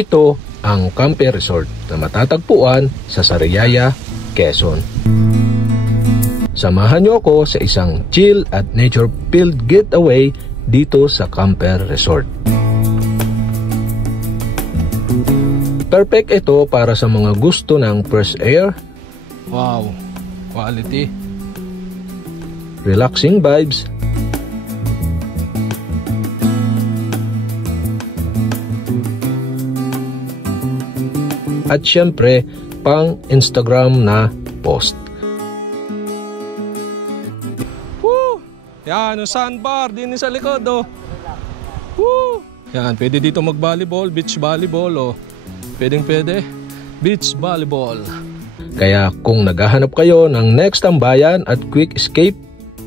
Ito ang Camper Resort na matatagpuan sa Sariaya, Quezon. Samahan niyo ako sa isang chill at nature-filled getaway dito sa Camper Resort. Perfect ito para sa mga gusto ng fresh air. Wow, quality. Relaxing vibes. At syempre, pang Instagram na post. Woo! Yan, yung sandbar din sa likod, oh. Woo! Yan, pwede dito mag-volleyball, beach volleyball, oh. Pwede. Beach volleyball. Kaya kung naghahanap kayo ng next tambayan at quick escape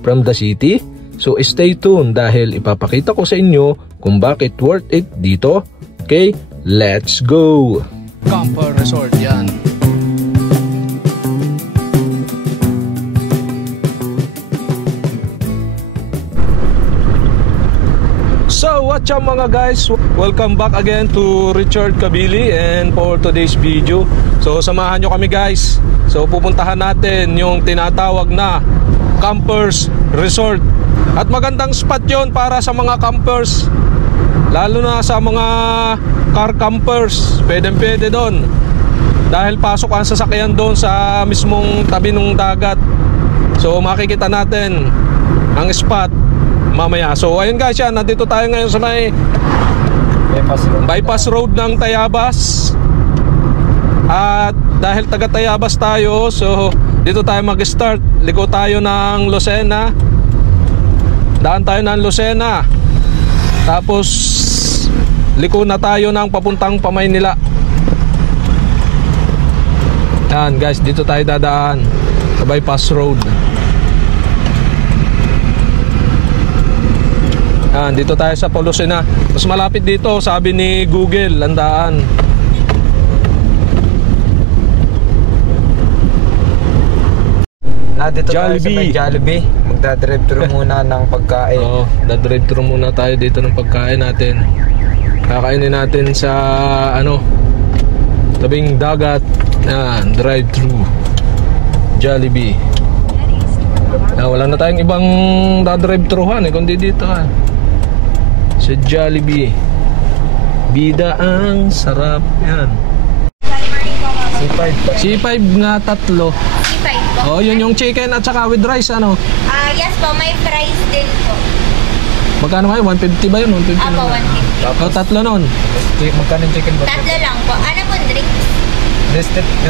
from the city, so stay tuned dahil ipapakita ko sa inyo kung bakit worth it dito. Okay, let's go! Camper Resort yan. So what's up mga guys, welcome back again to Richard Kabili, and for today's video, so samahan nyo kami guys. So pupuntahan natin yung tinatawag na Campers Resort. At magandang spot yon para sa mga campers, lalo na sa mga car campers. Pwede doon dahil pasok ang sasakyan doon sa mismong tabi ng dagat. So makikita natin ang spot mamaya. So ayun guys, yan, nandito tayo ngayon sa may bypass road ng Tayabas. At dahil taga Tayabas tayo, so dito tayo mag-start. Liko tayo ng Lucena, daan tayo ng Lucena, tapos liko na tayo ng papuntang Pamaynila. Yan guys, dito tayo dadaan sa bypass road. Yan, dito tayo sa Lucena. Mas malapit dito, sabi ni Google, landaan. Dito Jollibee. tayo sa may Jollibee. Magdadrive-thru muna ng pagkain. Oo, dadrive-thru muna tayo dito ng pagkain natin. Kakainin natin sa tabing dagat. Yan, drive-thru Jollibee. Wala na tayong ibang dadrive-thruhan kundi dito sa Jollibee. Bida ang sarap. Yan, C5 nga tatlo. C5 po. Oh, yun yung chicken at saka with rice Yes po, may fries din po. Magkano kayo? 150 ba yun? 150 Apo, 150. Oh, tatlo nun. Magkano yung chicken burger? Tatlo lang po. Ano po, drinks?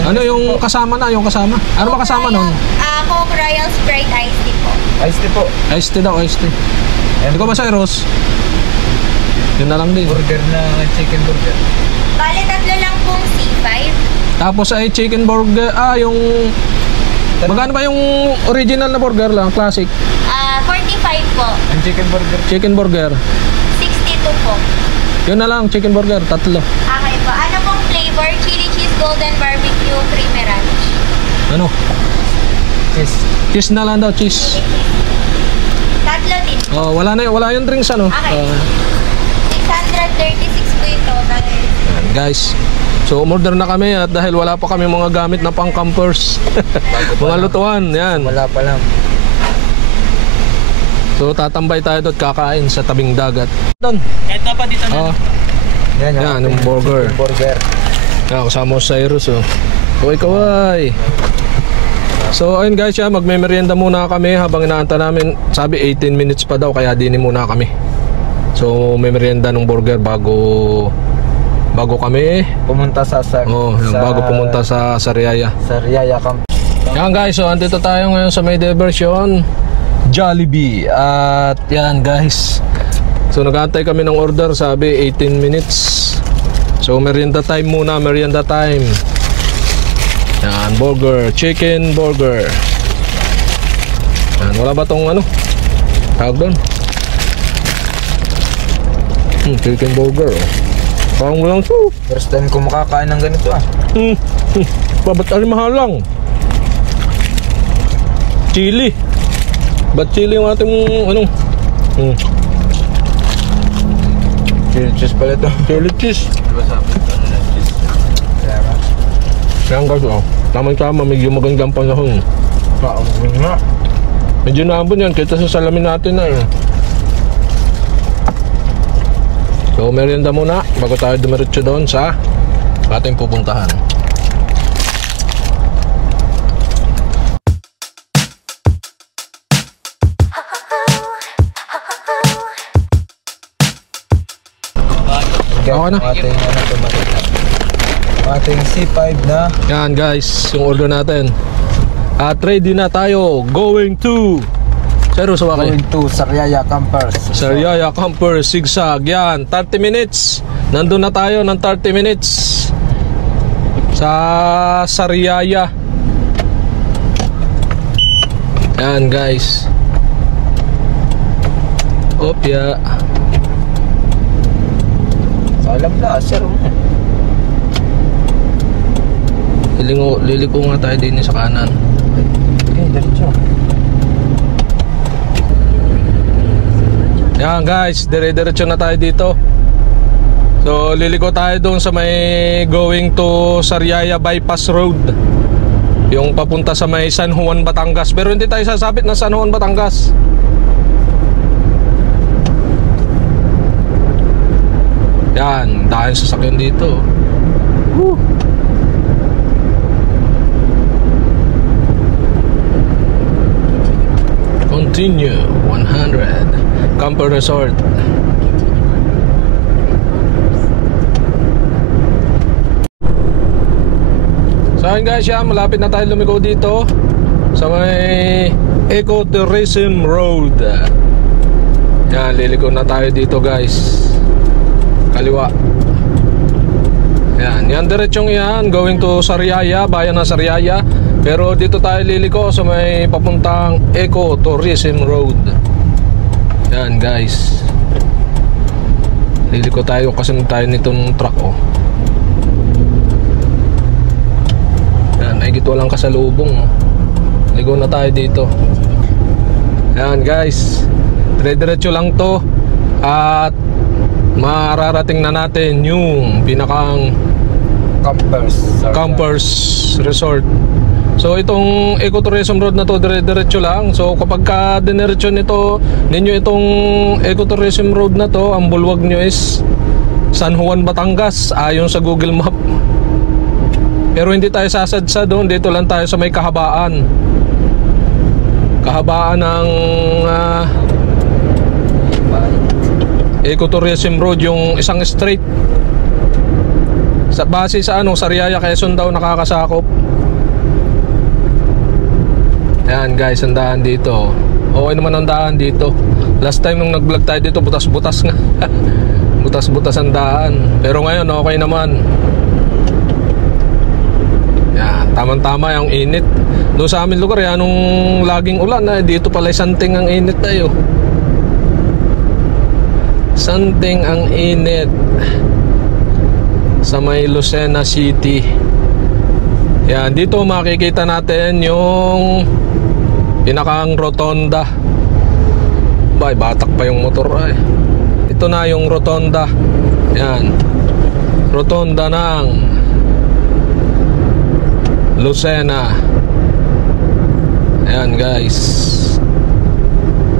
Ano yung kasama na? Yung kasama? Ano ba kasama nun? Coke Royal Sprite Iced Tea po. Iced tea po. Iced tea daw, iced tea. Hindi ko ba sa Eros? Yun na lang din. Burger na chicken burger. Bale, tatlo lang pong C5. Tapos ay chicken burger. Yung... Magkano ba yung original na burger lang? Classic? 45 po. Ang chicken burger? Chicken burger 62 po. yun na lang, chicken burger, tatlo. Okay po. Ano pong flavor? Chili cheese, golden barbecue, creamy ranch. Ano? Cheese. Cheese na lang daw, cheese. Tatlo din. Oh, wala yung drinks Okay. 636 po yung total. Guys, so umorder na kami at dahil wala pa kami mga gamit na pang campers. Mga lutuan, yan. Wala pa lang. So tatambay tayo doon, kakain sa tabing dagat. Doon. Ito pa dito na. Yan, yung burger. Burger. Yan, kasama sa Cyrus, Kaway. So ayun guys, magme-merienda muna kami habang inaantay namin. Sabi 18 minutes pa daw, kaya dinin muna kami. So may merienda ng burger bago kami pumunta bago pumunta sa Sariaya. Sariaya Camp. Yan guys, so andito tayo ngayon sa may diversion Jollibee. At yan guys, so nag-aantay kami ng order, sabi 18 minutes. So merienda time muna, merienda time. Yan, burger, chicken burger. Yan, wala ba tong tawag doon? Chicken burger, parang walang soup. First time ko makakain ng ganito Ba't mahal lang? Chili. Ba't chili yung ating Chili cheese pala ito. Chili cheese. Diba sabi ito Yan guys, oh. Tama-tama, medyo magandang panahon. Paambon nga. Medyo naambon yan, kita sa salamin natin na eh. So, merienda muna bago tayo dumiretso doon sa ating pupuntahan. Okay na. Ating C5 na. Yan guys, yung order natin. At ready na tayo. Going to Going to Sariaya Campers. Sariaya Campers, Sigsag. Yan, 30 minutes. Nandun na tayo ng 30 minutes sa Sariaya. Yan guys. Opya. Alam na, sir. Liliko nga tayo din sa kanan. Okay, diretso. Yan guys, dire-diretso na tayo dito. So liliko tayo doon sa may going to Sariaya Bypass Road, yung papunta sa may San Juan, Batangas. Pero hindi tayo sasabit na San Juan, Batangas. Yan, dahil sasakyan dito. Woo! Continue 100 Camper Resort. So ayun guys, yan, malapit na tayo lumiko dito sa may Ecotourism Road. Yan, liliko na tayo dito guys. Kaliwa. Yan diretsong yan, going to Sariaya, bayan ng Sariaya. Pero dito tayo liliko sa may papuntang Ecotourism Road. Yan guys, liliko tayo kasi tayo nitong truck oh. Yan, may gito lang kasalubong oh. Ligo na tayo dito. Yan guys, dire-diretso lang to. At mararating na natin yung pinakang Campers Resort. So itong Ecotourism Road na to, dire-diretso lang. So kapag ka diniretso ninyo itong Ecotourism Road na to, ang bulwag nyo is San Juan, Batangas, ayon sa Google Map. Pero hindi tayo sasadsa doon, dito lang tayo sa may kahabaan ng Ecotourism Road, yung isang straight sa base sa Sariaya, Quezon daw nakakasakop. Yan guys, ang daan dito. Okay naman ang daan dito. Last time nung nag-vlog tayo dito, butas-butas nga. Butas-butas ang daan. Pero ngayon okay naman. Yan, tamang-tama yung init. Doon sa amin lugar, yan nung laging ulan dito pala santing ang init tayo. Santing ang init sa may Lucena City. Yan, dito makikita natin yung pinakang rotonda. Bay, batak pa yung motor ay. Ito na yung rotonda. Yan, rotonda ng Lucena. Yan guys,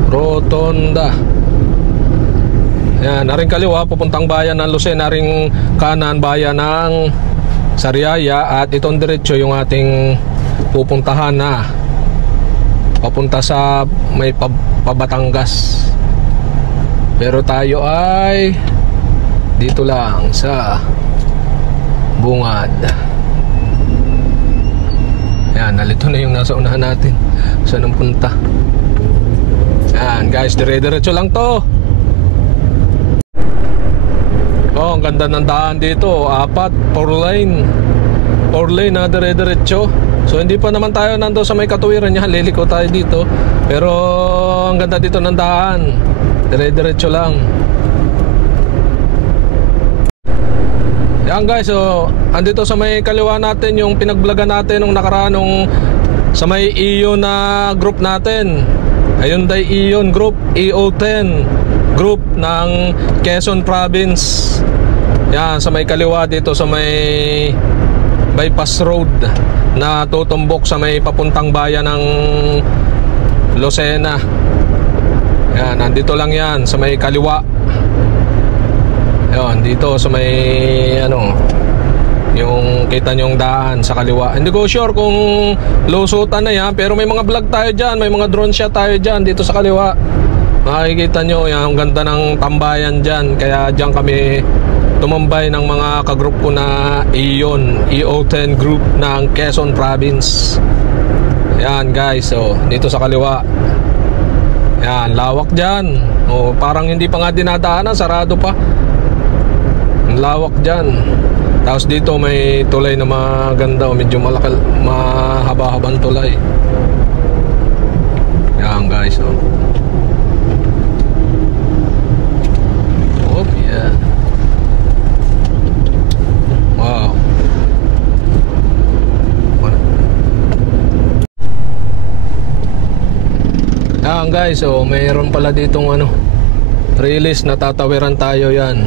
rotonda. Yan, naring kaliwa pupuntang bayan ng Lucena, naring kanan bayan ng Sariaya. At itong diretso yung ating pupuntahan na papunta sa may Batangas. Pero tayo ay dito lang sa Bungad. Yan, nalito na yung nasa unahan natin. Saan ang punta? Yan guys, dire-diretso lang to. Oh, ang ganda ng daan dito. 4 lane na dire-diretso. So hindi pa naman tayo nando sa may katuwiran niya, liliko tayo dito. Pero ang ganda dito ng daan, dire-diretso lang. Yan guys, so andito sa may kaliwa natin yung pinag-vlogan natin nung nakaraan, nung sa may Ion na group natin, Hyundai Ion Group, EO10 Group ng Quezon Province. Yan, sa may kaliwa dito sa may bypass road na tutumbok sa may papuntang bayan ng Lucena. Yan, nandito lang yan sa may kaliwa. Yan, dito sa may ano, yung kita nyong daan sa kaliwa. Hindi ko sure kung lusutan na yan, pero may mga vlog tayo dyan, may mga drone shot tayo dyan dito sa kaliwa. Makikita nyo yan, ang ganda ng tambayan dyan. Kaya dyan kami tumambay ng mga kagroup ko na EO10 group ng Quezon Province. Yan guys, so dito sa kaliwa. Yan, lawak dyan. O, parang hindi pa nga dinadaanan, sarado pa. Ang lawak dyan. Tapos dito may tulay na maganda, o medyo malaki, mahaba-habang tulay. Yan guys, o. Oh yeah. Wow. Yan guys, so mayroon pala ditong ano, release na tatawiran tayo yan.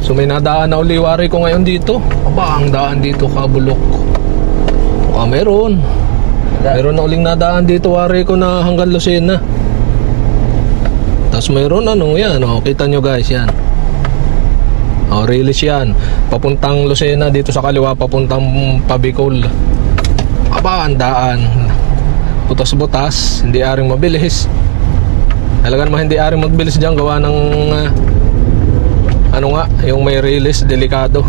So may nadaan na uli wari ko ngayon dito. Aba, ang daan dito kabulok. Meron na uling nadaan dito wari ko na hanggang Lucena. Tapos mayroon ano yan, oh, kita nyo guys yan. Oh, release yan papuntang Lucena dito sa kaliwa, papuntang Pabicol. Aba, ang daan butas-butas, hindi aring mabilis. Talagang hindi aring magbilis dyan gawa ng ano nga, yung may release, delikado.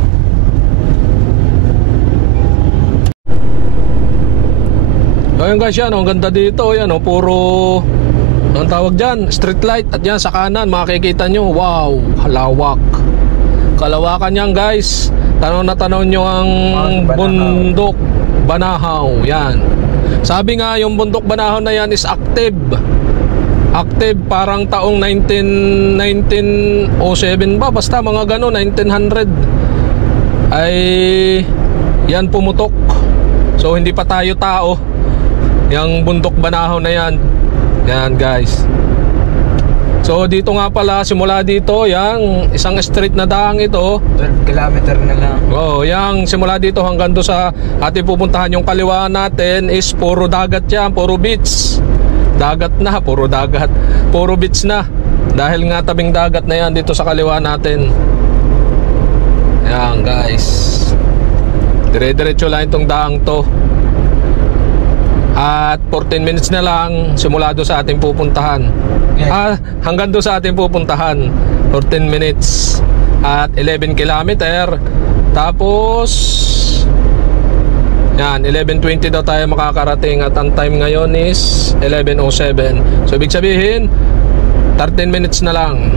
Ayun guys, yan, ang ganda dito, yan, puro, ang tawag dyan, street light. At yan sa kanan, makikita nyo, wow, halawak. Kalawakan yan guys. Tanaw na tanaw nyo ang bundok Banahaw. Yan, sabi nga yung bundok Banahaw na yan is active. Active parang taong 1907 ba, basta mga gano, 1900 ay yan pumutok. So hindi pa tayo tao yung bundok Banahaw na yan. Yan guys. So dito nga pala, simula dito, yang isang street na daang ito, 12 kilometer na lang. Oh, yang simula dito hanggang do sa ating pupuntahan yung kaliwa natin is puro dagat yan, puro beach. Dagat na, puro dagat, puro beach na. Dahil nga tabing dagat na yan dito sa kaliwa natin. Yan guys, dire-diretso lang itong daang to. At 14 minutes na lang simula do sa ating pupuntahan. Hanggang do sa ating pupuntahan 14 minutes at 11 kilometer. Tapos yan, 11:20 daw tayo makakarating. At ang time ngayon is 11:07. So ibig sabihin 13 minutes na lang.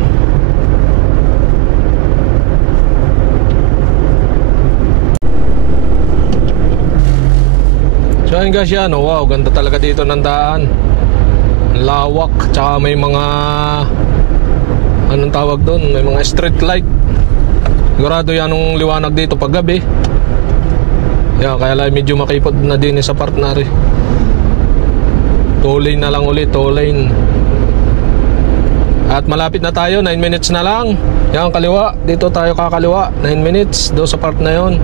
So ayun guys, yan, wow, ganda talaga dito ng daan. Lawak, tsaka may mga anong tawag doon, may mga street light. Sigurado yan ang liwanag dito pag gabi. Yan, kaya lang medyo makipot na din sa partner eh. 2 lane na lang ulit, 2 lane. At malapit na tayo, 9 minutes na lang. Yan, kaliwa, dito tayo kakaliwa, 9 minutes do sa part na yon.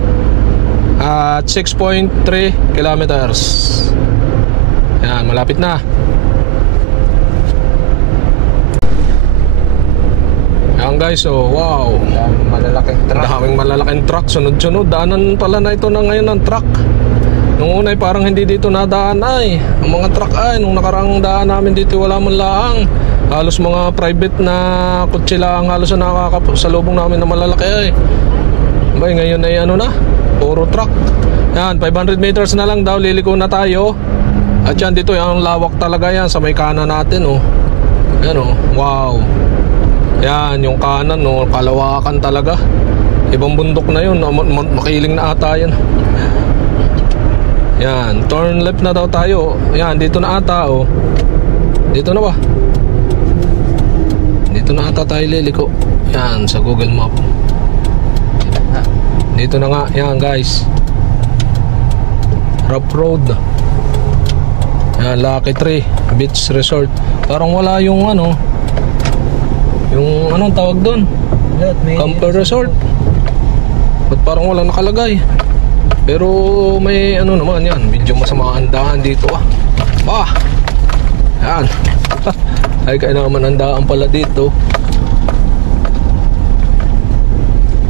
At 6.3 kilometers. Yan, malapit na. Yan guys, oh wow, Malalaking truck. daming malalaking truck, sunod-sunod. Daanan pala na ito na ngayon ng truck. Nung una ay parang hindi dito nadaan ay ang mga truck ay nung nakaraang daan namin dito wala man laang. Halos mga private na kotse lang halos na nakakasalubong namin na malalaki ay. Bay, ngayon ay ano na, puro truck. Yan, 500 meters na lang daw, liliko na tayo. At yan dito, yung lawak talaga yan sa may kanan natin oh. Yan oh, wow. Yan, yung kanan oh, kalawakan talaga. Ibang bundok na yun, makiling na ata yan. Yan, turn left na daw tayo. Yan, dito na ata oh. Dito na ba? Dito na ata tayo liliko. Yan, sa Google Map. Dito na nga, yan guys. Rough road. Yan, Lucky Tree Beach Resort. Parang wala yung ano, yung anong tawag doon? Camper Resort. Ba't parang wala nakalagay? Pero may ano naman yan, medyo masama ang daan dito Yan. Ay kaya naman ang daan pala dito.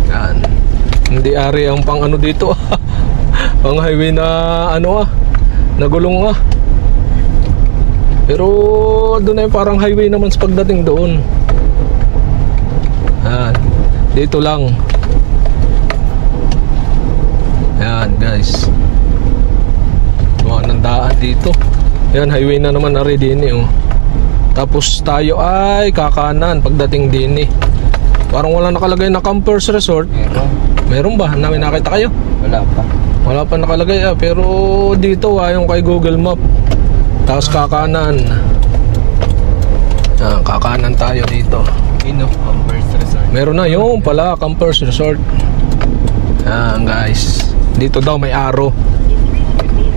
Yan. Hindi ari ang pang ano dito. Pang highway na ano nagulong Pero doon ay parang highway naman sa pagdating doon. Yan. Dito lang. Yan guys. Mga nandaan dito. Yan, highway na naman na rin din Tapos tayo ay kakanan pagdating din Parang wala nakalagay na Campers Resort. Meron ba? May nakita kayo? Wala pa nakalagay pero dito yung kay Google Map. Tapos kakanan. Yan, kakanan tayo dito. Campers Resort. Meron na yung pala Campers Resort. Yan guys. Dito daw may arrow.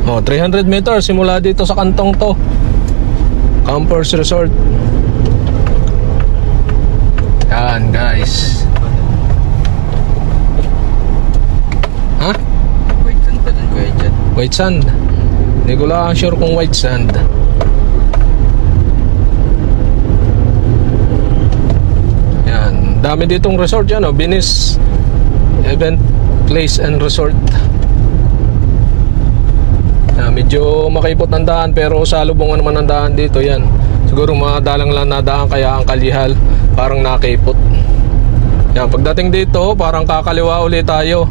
300 meters simula dito sa kantong to. Campers Resort. Yan guys. White sand pa lang kuya dyan. White sand. Hindi ko lang sure kung white sand. Yan. Dami ditong resort yan Venice Event Place and Resort. Medyo makipot ang daan pero sa lubungan naman ang daan dito yan. Siguro madalang lang na daan kaya ang kalihal parang nakipot. Yan, pagdating dito parang kakaliwa ulit tayo.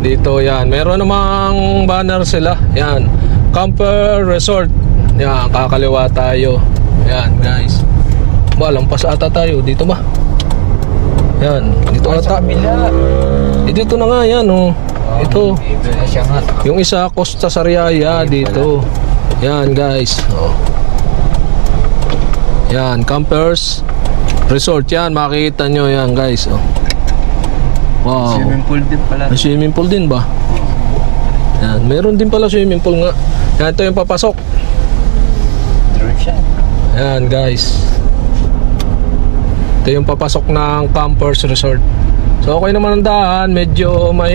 Dito yan, meron namang banner sila. Yan, Camper Resort. Yan, kakaliwa tayo. Yan guys. Lampas ata tayo, dito ba? Yan, dito ata. Dito na nga yan Ito. Yung isa Costa Sariaya dito. Yan guys. Yan, Campers Resort yan, makikita nyo yan guys. Wow. Swimming pool din pala. May swimming pool din ba? Yan, meron din pala swimming pool nga. Yan, ito yung papasok. Yan guys. Ito yung papasok ng Campers Resort. So okay naman ang daan, medyo may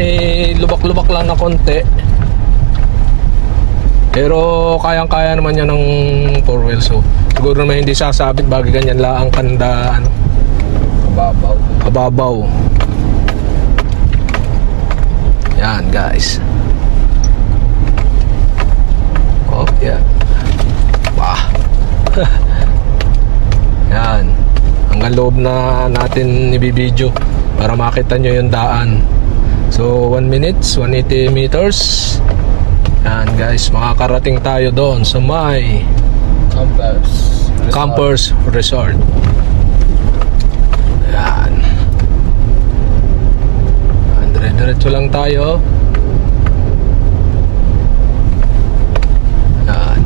lubak-lubak lang na konti. Pero kayang-kaya naman yan ng 4-wheel. So siguro naman hindi sasabit bagay ganyan lang ang kanda kababaw. Yan guys. Yeah. Yan. Hanggang loob na natin ibibidyo para makita nyo yung daan. So 1 minute 180 meters. Yan guys, makakarating tayo doon sa may Campers Resort. Yan. Dire-diretso lang tayo. Yan.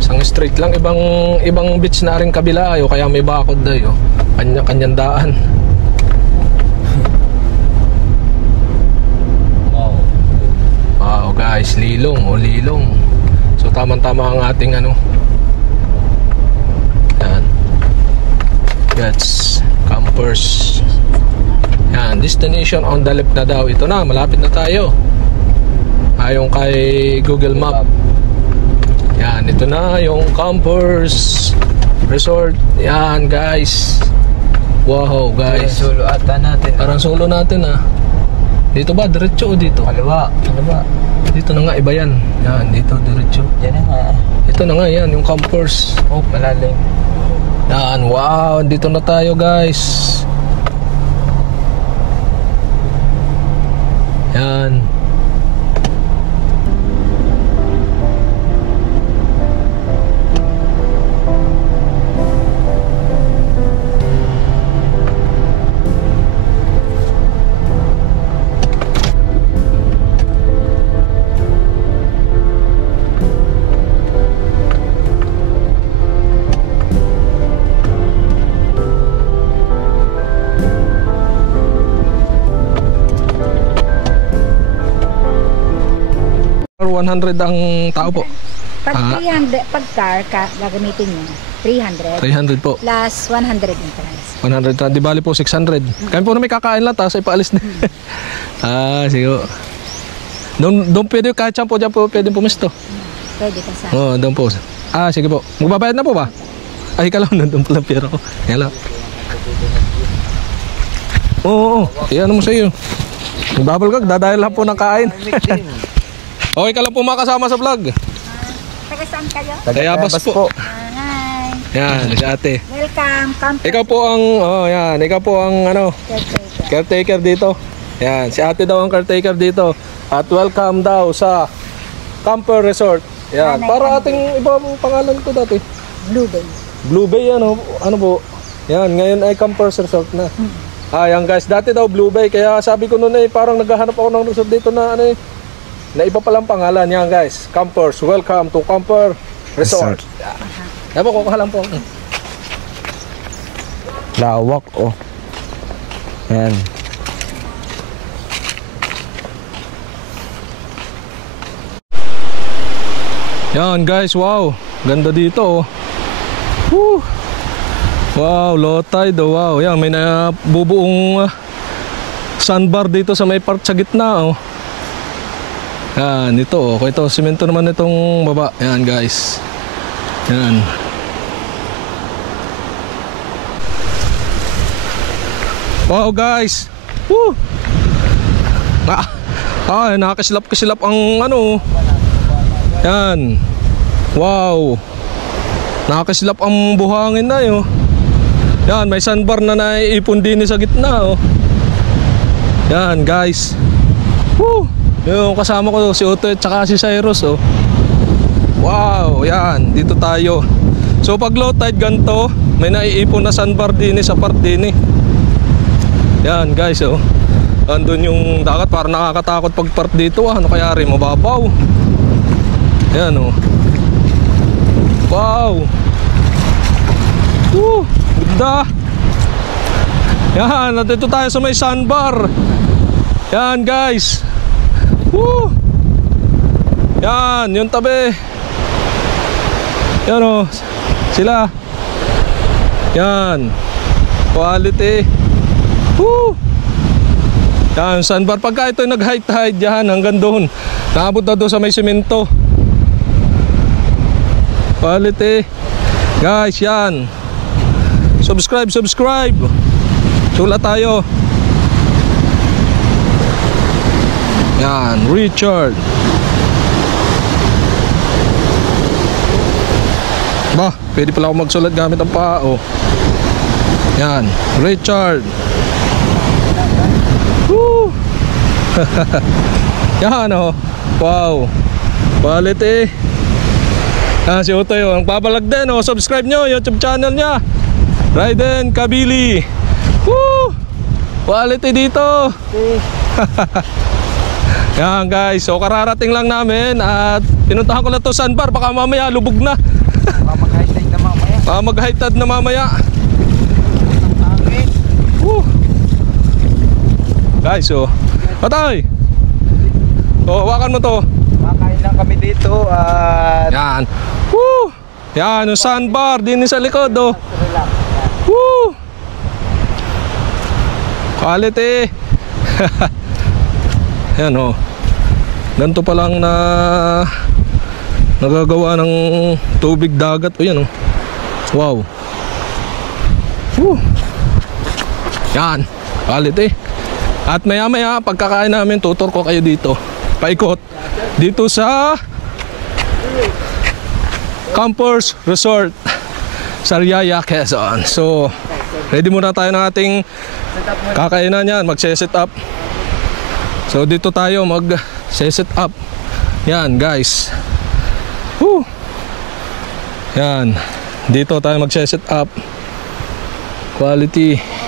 Isang straight lang, ibang beach na rin kabila ayo, kaya may bakod dayo. Kanya-kanyang daan. Wow guys, lilong. So tamang-tama ang ating Yan. That's Campers. Yan, destination on the left na daw. Ito na, malapit na tayo. Ayon kay Google Map. Yan, ito na yung Campers Resort. Yan guys. Wow guys. Solo ata natin. Parang solo natin Dito ba? Diretso o dito? Kaliwa. Dito na nga, iba yan. Yan, dito, diretso. Yan na nga. Ito na nga yan, yung Campers. Malalim. Yan, wow. Dito na tayo guys. Yan. $100 ang tao po. Pag 300, pag car ka, gagamitin mo, 300. 300 po. Plus 100 entrance. 100, di bali po 600. Kaya po na may kakain lang, tapos ipaalis na. Sige. Doon pwede, kahit saan po dyan po pwede pumisto. Pwede ka sa... Oo, doon po. Sige po. Magbabayad na po ba? Ay, ka lang, nandun pala pera ko. Kaya lang. Oo, iyan mo sa iyo. Magbabal ka, dadahil lang po ng kain. Okay ka lang po makasama sa vlog. Taga saan kayo? Tayabas po. Hi. Yan, si ate. Welcome. Ikaw po ang, ikaw po ang caretaker dito. Yan, si ate daw ang caretaker dito. At welcome daw sa Camper Resort. Yan, para ating ibang pangalan ko dati. Blue Bay. Blue Bay, ano po. Yan, ngayon ay Camper Resort na. Yan guys, dati daw Blue Bay. Kaya sabi ko noon parang naghahanap ako ng resort dito na na iba palang pangalan. Yan guys, Campers, welcome to Camper Resort. Yan po, kukuha lang po. Lawak, oh. Yan. Yan guys, wow. Ganda dito, oh. Woo. Wow, low tide, oh, wow. Yan, may nabubuong sandbar dito sa may part sa gitna, oh. Yan, ito, oh. Ito, simento naman itong baba. Yan guys. Yan. Wow guys. Woo. Nakakislap-kislap ang Yan. Wow. Nakakislap ang buhangin na yun. Yan, may sandbar na naiipon din sa gitna, oh. Yan guys. Woo. Yung kasama ko si Otto at saka si Cyrus, oh. Wow, yan, dito tayo. So pag low tide ganito, may naiipon na sandbar din sa part din. Yan guys, oh. Andun yung dagat, parang nakakatakot pag part dito, ano kaya rin, mababaw. Yan, oh. Wow. Woo, ganda. Yan, nandito tayo sa may sandbar. Yan guys. Woo. Yan, yung tabi. Yan, oh. Sila. Yan. Quality. Woo. Yan, sandbar. Pagka ito nag-high tide yan, hanggang doon. Naabot na doon sa may simento. Quality. Guys, yan. Subscribe. Sula tayo. Yan, Richard. Bah, pwede pala ako magsulat gamit ang paa, oh. Yan, Richard. Woo. Yan, oh. Wow. Quality. Si Utoy, oh. Ang babalag din, oh. Subscribe nyo, YouTube channel niya. Raiden Kabili. Woo. Quality dito. Yan guys, so kararating lang namin at pinuntahan ko na to sandbar, baka mamaya lubog na. Mag-high tide na mamaya. Mag-high tide na mamaya. Woo. Guys, oh. Patay. So, hawakan mo to. Makain lang kami dito at... Yan. Woo. Yan, yung sandbar din sa likod, oh. Woo. Quality. Yan, oh. Ganito pa lang na nagagawa ng tubig dagat. O yan, oh. Wow. Woo. Yan. Quality. At maya maya pagkakain namin, tutor ko kayo dito. Paikot. Dito sa Campers Resort Sariaya, Quezon. So, ready muna tayo ng ating kakainan yan. Magse-set up. So dito tayo mag-set up. Yan guys. Woo. Yan. Dito tayo mag-set up. Quality.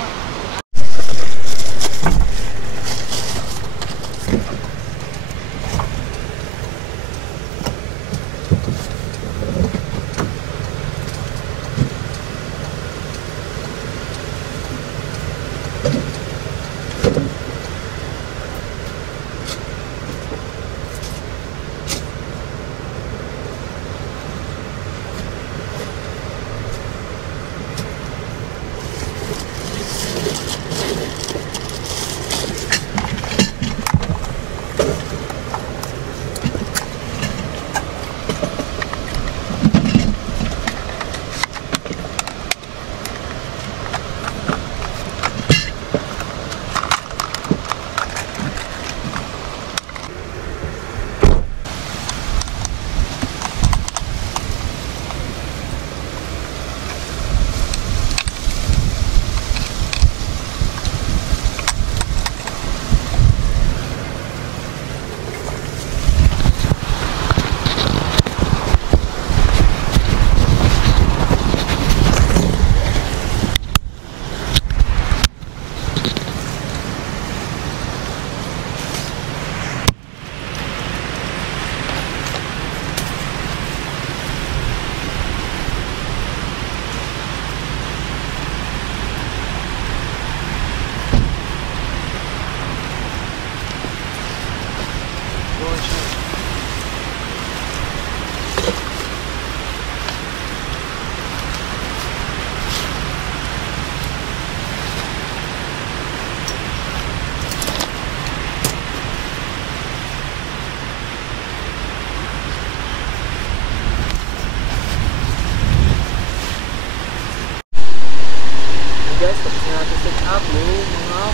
guys, tapos na natin set up yung mga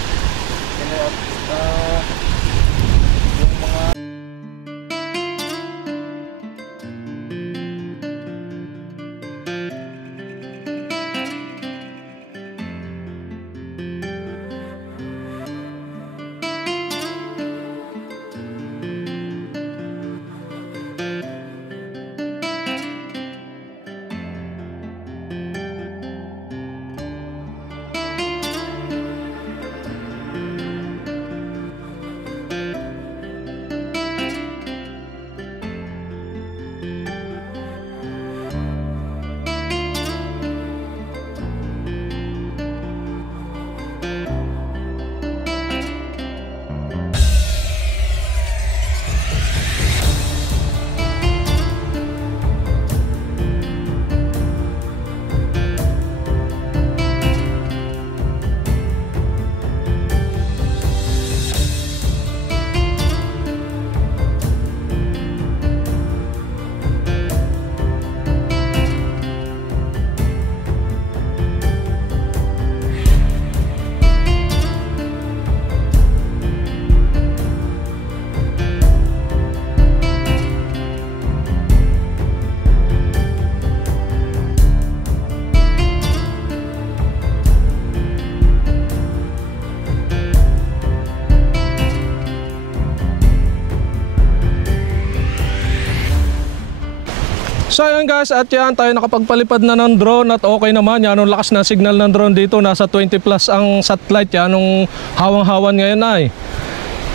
So ayun guys, at yan tayo nakapagpalipad na ng drone at okay naman. Yan ang lakas na signal ng drone dito. Nasa 20 plus ang satellite. Yan ang hawang-hawan ngayon ay.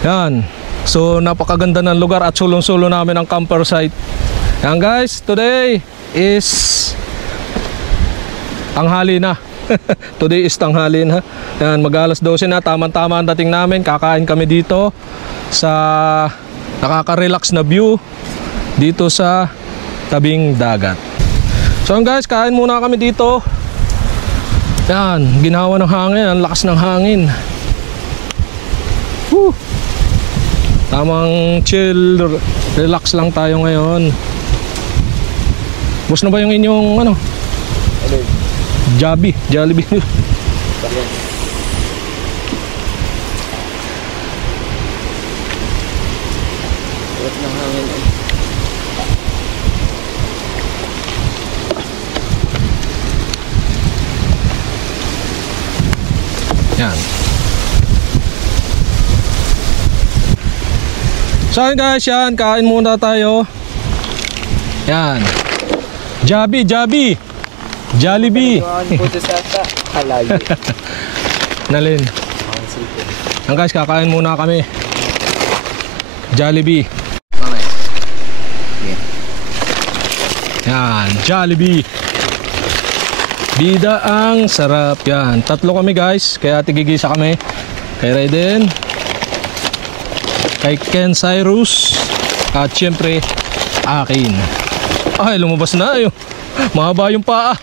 Yan. So napakaganda ng lugar at sulong-sulo namin ang camper site. Yan guys, today is tanghali na. Today is tanghali na. Yan, mag-alas 12 na. Tama-tama ang dating namin. Kakain kami dito sa nakaka-relax na view dito sa tabing dagat. So guys, kain muna kami dito. Yan, ginawa ng hangin, ang lakas ng hangin. Woo! Tamang chill, relax lang tayo ngayon. Bus na ba yung inyong ano? Jollibee. ng hangin. Yan. So guys, yan, kain muna tayo. Yan. Jollibee. Nalin. Yan guys, kakain muna kami. Jollibee. Yan, Jollibee. Bida ang sarap. Yan, tatlo kami guys. Kaya tigigisa kami. Kay Raiden, kay Ken Cyrus, at syempre akin. Ay, lumabas na yung mahaba yung paa.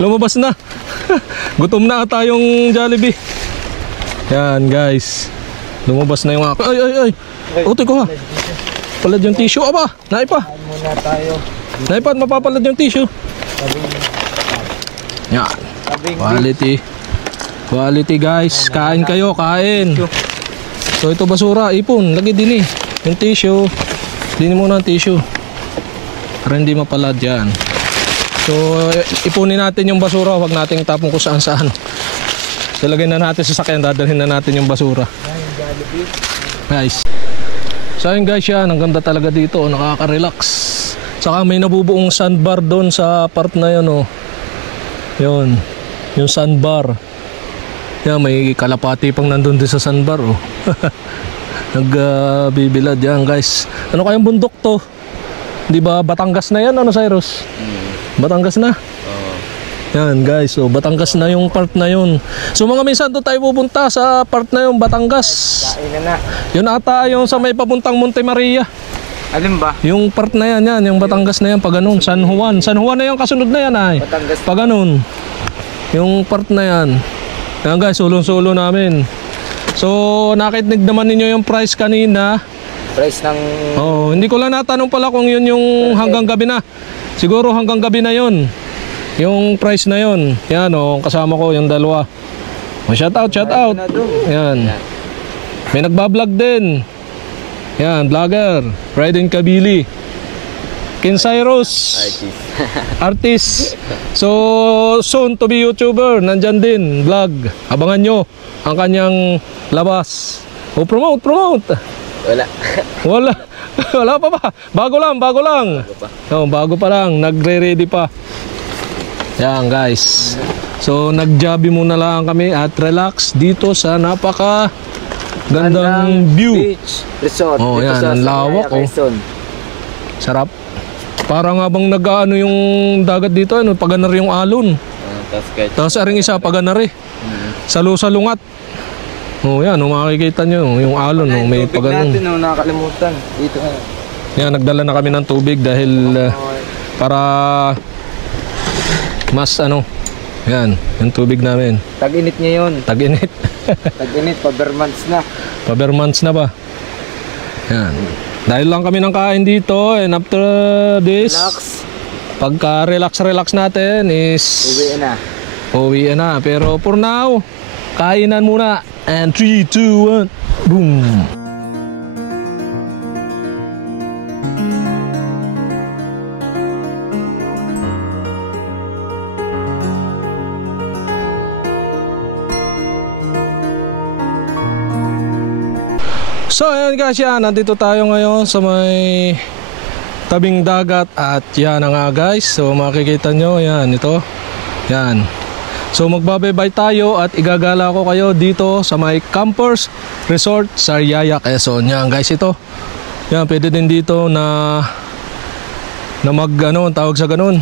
Lumabas na. Gutom na ata yung Jollibee. Yan guys, lumabas na yung ay. Utoy ko ha. Palad yung tissue. Aba, naipa. Muna tayo. Naipa, mapapalad yung tissue. Yan. Quality guys. Kain kayo, kain. So ito basura, ipon, lagi din yung tissue. Dinin muna ang tissue para hindi mapalad yan. So ipunin natin yung basura, huwag nating tapong kung saan saan. So lagay na natin sa sakyan, dadalhin na natin yung basura. Guys. So ayun guys, yan, ang ganda talaga dito, nakaka-relax. Saka may nabubuong sandbar doon sa part na yun, oh. Yun, yung sandbar. Yan, may kalapati pang nandun din sa sandbar, oh. Nagbibilad yan guys. Ano kayang bundok to? Di ba Batangas na yan, ano Cyrus? Batangas na? Yan guys, so Batangas na yung part na yun. So mga minsan doon tayo pupunta sa part na yung Batangas. Yun ata yung sa may papuntang Monte Maria. Alin ba? Yung part na yan, yung Batangas na yan, pag ganun, San Juan na yung kasunod na yan ay. Batangas. Pag ganun, yung part na yan. Yan guys, sulong-sulo namin. So nakinig naman ninyo yung price kanina. Price ng... Oh, hindi ko lang natanong pala kung yun yung hanggang gabi na. Siguro hanggang gabi na yun. Yung price na yun. Yan o, kasama ko yung dalawa. O, shout out. Yan. May nagbablog din. Yan, vlogger. Riding Kabili. Ken Cyrus. Artist. So, soon to be YouTuber. Nandyan din, vlog. Abangan nyo ang kanyang labas. O, promote. Wala pa ba? Bago lang. Bago pa lang. Nagre-ready pa. Yan guys. So nagjabi muna lang kami at relax dito sa napaka gandang view. Beach resort. Oh, yan, ang lawak oh. Sarap. Parang habang nag-ano yung dagat dito, ano, paganar yung alon. Tapos aring isa paganar Salungat. Oh, yan, makikita nyo yung alon, may paganon. Natin, nakakalimutan. Dito yan, nagdala na kami ng tubig dahil para mas yan, yung tubig namin. Tag-init ngayon. Tag-init. Tag-init, pabermans na. Pabermans na ba? Yan. Dahil lang kami ng kain dito and after this, pagka relax natin is uwi na. Pero for now, kainan muna. And 3, 2, 1, boom! So ayan guys, yan, nandito tayo ngayon sa may tabing dagat at yan na nga guys. So makikita nyo, yan, ito. Yan. So magbabaybay tayo at igagala ko kayo dito sa may Campers Resort Sariaya, Quezon. Yan guys, ito. Yan, pwede din dito na tawag sa ganun,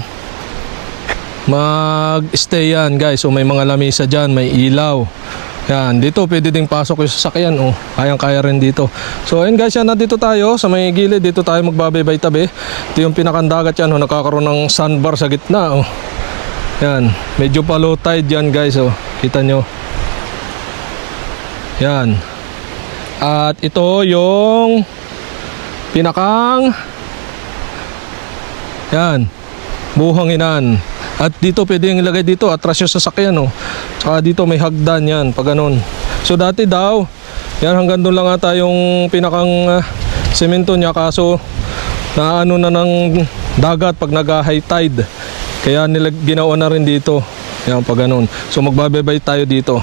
mag-stay yan guys. So may mga lamesa dyan, may ilaw. Yan, dito pwede ding pasok yung sasakyan. Oh, kayang-kaya rin dito. So ayun guys, yan, nandito tayo sa may gilid. Dito tayo magbabaybay tabi. Ito yung pinakandagat yan. Oh, nakakaroon ng sandbar sa gitna. Oh. Yan, medyo pa low tide yan guys. Oh, kita nyo. Yan. At ito yung pinakang yan, buhanginan. At dito pwede yung ilagay dito, atras yung sasakyan oh. Tsaka dito may hagdan yan, pag ganun. So dati daw, yan hanggang doon lang ata yung pinakang semento niya. Kaso naano na ng dagat pag nag-high tide. Kaya ginawa na rin dito. Yan, pag ganun. So magbabaybay tayo dito.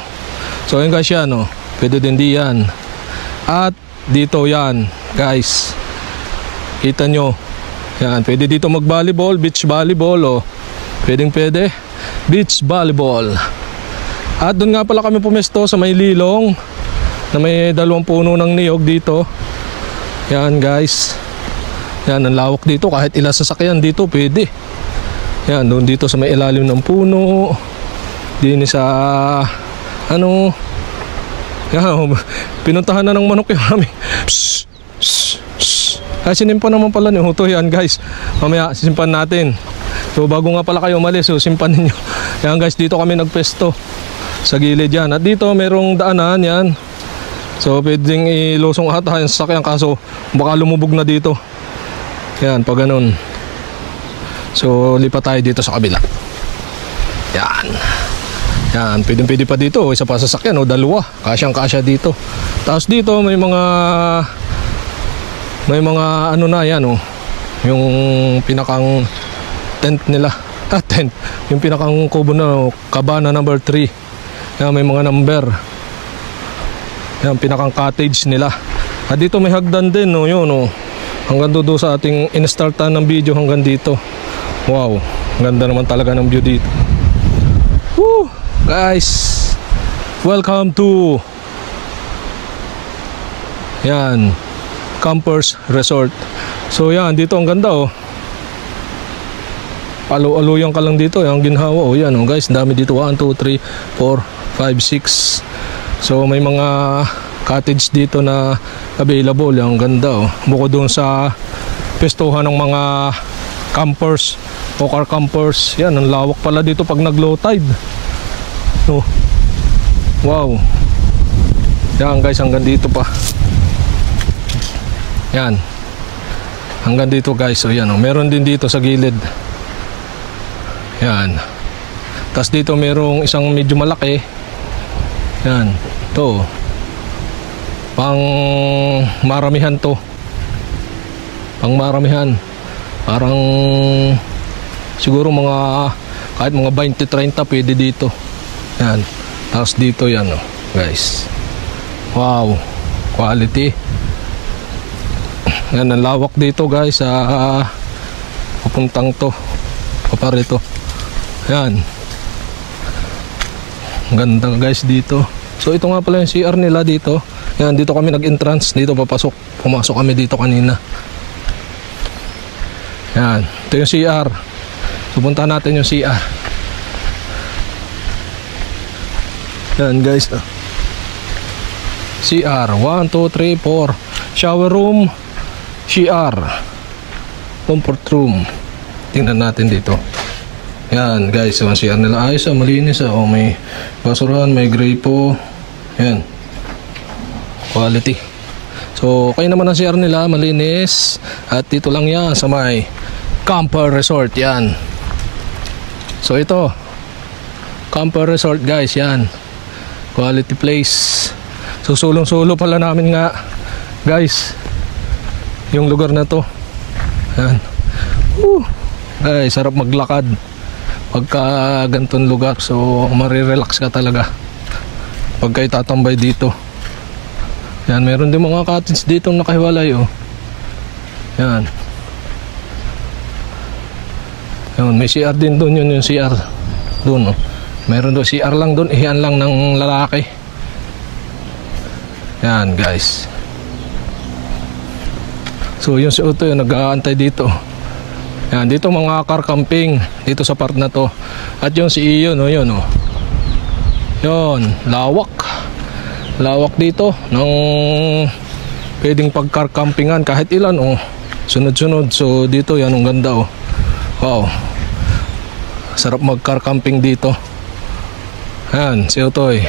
So yun guys, yan oh. Pwede din diyan. At dito yan guys, kita nyo. Yan, pwede dito mag-volleyball, beach volleyball oh. Pwede beach volleyball. At doon nga pala kami pumesto sa may lilong na may 2 puno ng niyog dito. Yan guys. Yan, ang lawak dito. Kahit ilang sasakyan dito pwede. Yan, doon dito sa may ilalim ng puno. Din sa ano. Yan, pinuntahan na ng manok yung kami. Ay, sinimpan naman pala ni Huto yan guys. Mamaya sisimpan natin. So bago nga pala kayo umalis, so simpan ninyo. Yan guys, dito kami nagpesto sa gilid yan. At dito merong daanan yan. So pwedeng ilusong ata yung sasakyan, kaso baka lumubog na dito. Yan, pag ganun. So lipat tayo dito sa kabila. Yan. Yan, pwede pa dito. Isa pa sasakyan o 2. Kasyang-kasya dito. Tapos dito may mga ano na yan oh. Yung pinakang tent nila. Tent. Yung pinakang kubo na cabana number 3. Yan, may mga number. Yan, pinakang cottage nila. At dito may hagdan din oh, yun oh. Hanggang doon sa ating in-startan ng video hanggang dito. Wow, ganda naman talaga ng view dito. Woo! Guys, welcome to yan, Campers Resort. So yan, dito ang ganda oh. Alo-aloyan ka lang dito, yung ginhawa oh, yan oh guys, dami dito. 1, 2, 3, 4, 5, 6. So may mga cottage dito na available, yung ganda oh. Bukod doon sa pestuhan ng mga campers o car campers. Yan, ang lawak pala dito pag nag low tide oh. Wow. Yan guys, hanggang dito pa. Yan, hanggang dito guys. So yan oh, meron din dito sa gilid. Yan, Tapos dito merong isang medyo malaki. Yan. Ito. Pang maramihan to. Pang maramihan. Parang siguro mga kahit mga 20-30 pwede dito. Yan. Tapos dito yan, oh, guys. Wow. Quality. Yan, ang lawak dito, guys. Papuntang to. Paparito. Yan. Ganda, guys, dito. So ito nga pala yung CR nila dito. Yan, dito kami nag-entrance. Dito papasok. Pumasok kami dito kanina. Yan. Ito yung CR. Pupunta natin yung CR. Yan, guys. CR 1, 2, 3, 4. Shower room, CR, comfort room. Tingnan natin dito. Yan, guys, yung CR nila ayos, malinis. Oh, may basurahan, may gripo. Yan, quality. So kayo naman ang CR nila, malinis. At dito lang yan sa may Camper Resort. Yan. So ito Camper Resort, guys. Yan, quality place. So sulong-sulo pala namin nga, guys, yung lugar na to. Yan. Guys, sarap maglakad pagka ganitong lugar. So marirelax ka talaga pagka itatambay dito. Yan, meron din mga cottage dito nakahiwalay, oh. Yan. Yan, may CR din doon, yun yung CR doon, oh. Meron doon CR lang doon, iyan lang ng lalaki. Yan, guys. So yung si Uto yung nag-aantay dito. Yan, dito mga car camping dito sa part na to. At yung si Iyon, oh, yun, oh. Yun, lawak. Lawak dito ng pwedeng pag-car campingan kahit ilan, oh. Sunod-sunod. So dito yan, ang ganda, oh. Wow. Sarap mag-car camping dito. Yan, si Utoy.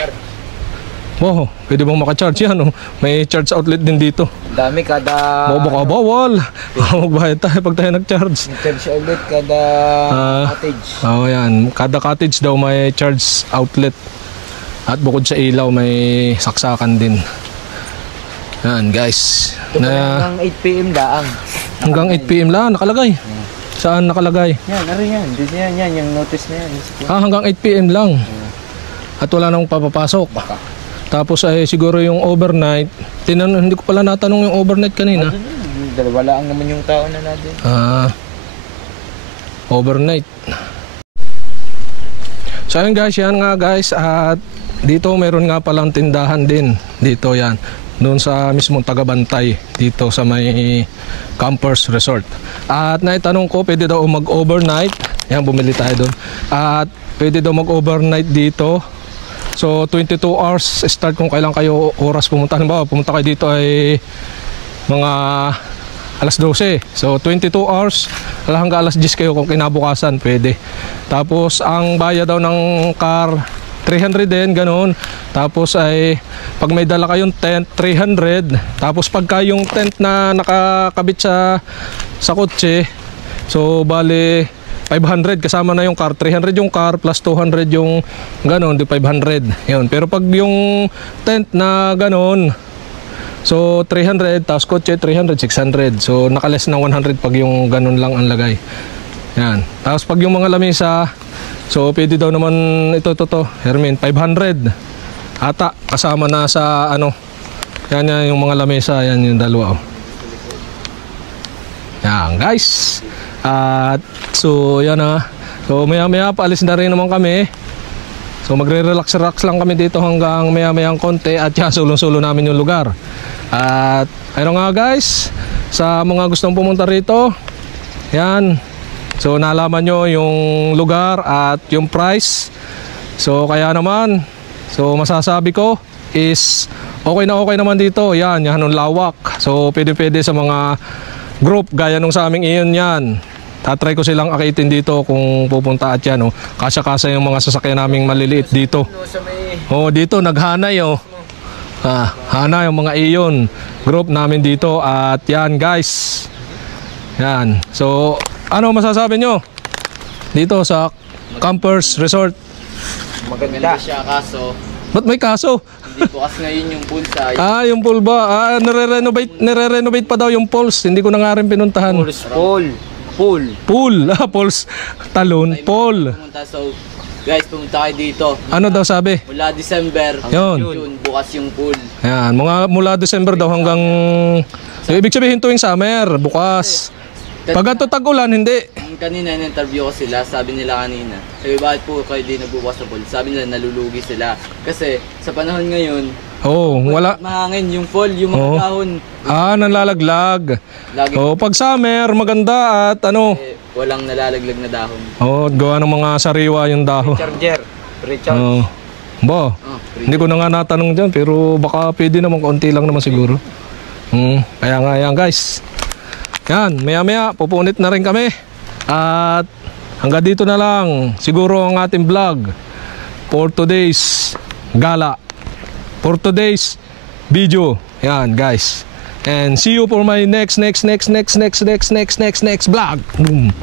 Wow, pwede bang makacharge yan, oh. May charge outlet din dito. Dami kada... Baka bawal. Magbayad tayo pag tayo nag-charge. Charge outlet kada cottage. Oh, yan. Kada cottage daw may charge outlet. At bukod sa ilaw may saksakan din. Yan, guys. Hanggang 8 PM daang. Hanggang 8 PM lang nakalagay. Saan nakalagay? Yan, ano yan. Dito yan, yung notice na yan. Hanggang 8 PM lang. At wala nang papapasok. Baka. Tapos ay siguro yung overnight. Hindi ko pala natanong yung overnight kanina. Wala ang naman yung tao na natin. Overnight. So ayun, guys, yan nga, guys. At dito meron nga palang tindahan din. Dito yan. Doon sa mismong tagabantay. Dito sa may Campers Resort. At naitanong ko, pwede daw mag-overnight. Yan, bumili tayo doon. At pwede daw mag-overnight dito. So 22 hours start kung kailan kayo oras pumunta. Halimbawa, pumunta kayo dito ay mga alas 12. So 22 hours hanggang alas 10 kayo kung kinabukasan, pwede. Tapos ang bayad daw ng car 300 din, ganun. Tapos ay pag may dala kayong tent, 300. Tapos pagka yung tent na nakakabit sa kotse, so bali 500 kasama na yung car, 300 yung car plus 200 yung ganon, di 500. Yun. Pero pag yung tent na ganon, so 300 tapos kotse 300, 600. So nakales ng 100 pag yung ganon lang ang lagay. Yan. Tapos pag yung mga lamesa, so pwede daw naman ito Hermin, 500. Ata kasama na sa ano. Yan yung mga lamesa, yan yung dalawa, oh. Yan, guys. At so yan na. So maya maya paalis na rin naman kami. So magre-relax lang kami dito hanggang maya mayang konti. At yan, sulong-sulo namin yung lugar. At ayun nga, guys, sa mga gustong pumunta rito, yan. So nalaman nyo yung lugar at yung price. So kaya naman, so masasabi ko is okay naman dito. Yan, yan ang lawak. So pwede sa mga group gaya nung sa aming Iyon yan. Tatry ko silang akitin dito kung pupunta at yan, oh. Kasya-kasya yung mga sasakyan naming maliliit dito. Oh, dito naghanay, oh. Hanay yung mga Iyon group namin dito. At yan, guys. Yan. So ano masasabi nyo dito sa Campers Resort? maganda. siya, kaso Ba't may kaso? hindi bukas ngayon yung pool sa Yung pool ba? Nire-renovate pa daw yung pools. Hindi ko na nga rin pinuntahan. Pool. Pool. Pools. Talon. Pool. pumunta. So, guys, pumunta kayo dito. Ano daw sabi? Mula December Yun. hanggang June, bukas yung pool. Ayan, mula December daw hanggang... So, ibig sabihin tuwing summer, bukas. Pag ito tag-ulan, hindi. Kanina, in-interview ko sila, sabi nila kanina, sabi, bakit po kayo di nagbubukas sa pool? Sabi nila, nalulugi sila. Kasi, sa panahon ngayon, Wala. mahangin yung fall, yung mga dahon. Nalalaglag. Lagi Pag summer, maganda at walang nalalaglag na dahon. gawa ng mga sariwa yung dahon. Charger. Recharge. Hindi ko na nga natanong dyan, pero baka pwede naman, kaunti lang naman siguro. Kaya nga yan guys. Yan, maya pupunit na rin kami. At hanggang dito na lang siguro ang ating vlog for today's gala, for today's video. Yan guys. And see you for my next vlog. Boom.